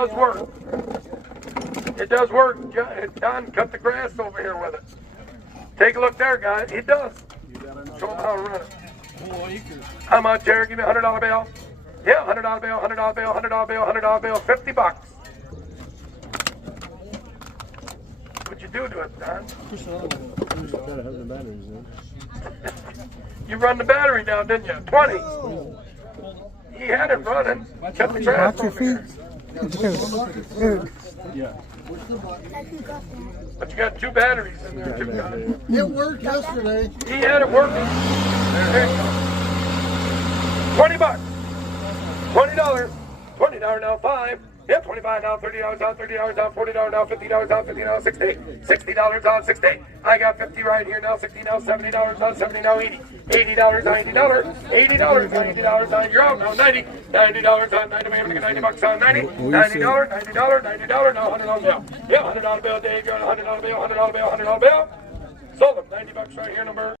does work. It does work. Don cut the grass over here with it. Take a look there, guys. It does. Show them how to run it. How much, Jerry? Give me a $100 bill. Yeah, $100 bill, $100 bill, $100 bill, $100 bill, $50. What'd you do to it, Don? You run the battery down, didn't you? 20. He had it running. Cut the grass over here. Yeah. But you got 2 batteries in there, too, guys. It worked yesterday. He had it working. There you go. $20. $20. $20 now, 5. Yeah, $25 down, $30 down, $30 down, $40 down, $50 down, $50 down, $60. $60 down, $60. I got 50 right here now, $60 now, $70 down, $70 now, $80. $80, $90, $80, $90 on you're out now, $90. $90 on 90, maybe $90 on 90. $90, $90, now $100 bill. Yeah, $100 bill, Dave, you're on $100 bill, $100 bill, $100 bill. Sold them, $90 right here, number